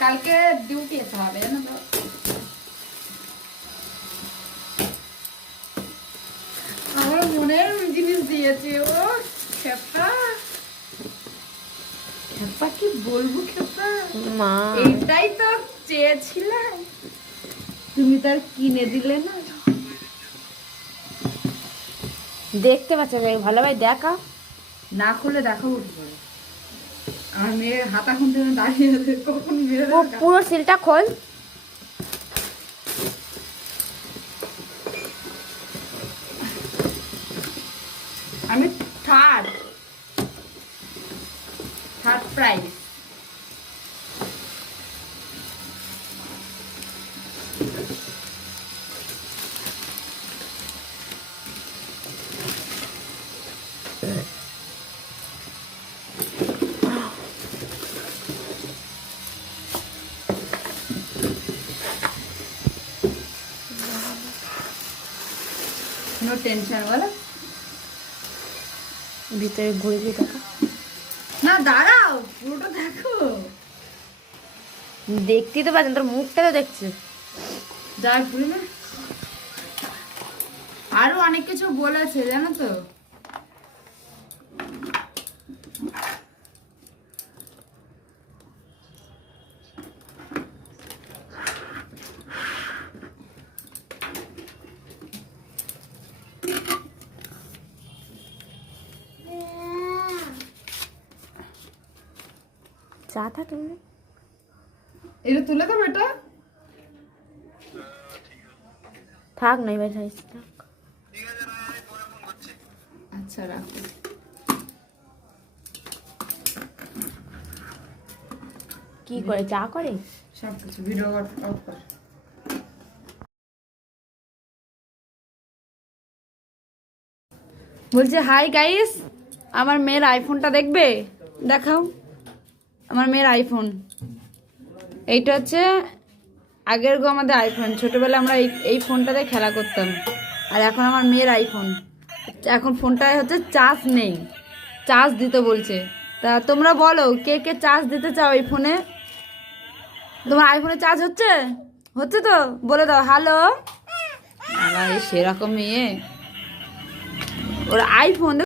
কালকে ডিউটি যেতে হবে জানো তো। আমার মনের জিনিস দিয়েছে ও খেপা। খেপা কি বলবো খেপা, মা এইটাই তো চেয়েছিলাম, তুমি তার কিনে দিলে না। দেখতে পাচ্ছে ভালো ভাই দেখা না খুলে দেখাবো কি করে, আমার মেয়ের হাতা খুনতে দাঁড়িয়ে আছে, কখন মেরে পুরো সিলটা খোল। আমি থার্ড প্রাইজ। নো টেনশন বলো। ভিতরে ঘুরে ঘুরে দেখা, না দাঁড়াও পুরোটা দেখো। দেখতেই তো পাচ্ছেন, তোর মুখটা তো দেখছে। যাই পুরি না, আরো অনেক কিছু বলেছে জানো তো। চা থা তুমি এটা তুলে দাও বেটা। থাক নাই ভাই, থাক। আচ্ছা রাখো। কি করে চা করে? সব কিছু ভিডিও অফ কর। বলছে হাই গাইস, আমার মেয়ের আইফোনটা দেখবে, দেখাও আমার মেয়ের আইফোন। এইটা হচ্ছে আগের গো আমাদের আইফোন, ছোটবেলায় আমরা এই ফোনটাতে খেলা করতাম। আর এখন আমার মেয়ের আইফোন, এখন ফোনটায় হচ্ছে চার্জ নেই, চার্জ দিতে বলছে। তা তোমরা বলো কে কে চার্জ দিতে চাও এই ফোনে? তোমার আইফোনে চার্জ হচ্ছে? হচ্ছে তো বলে দাও হ্যালো। সেরকম মেয়ে, ওর আইফোন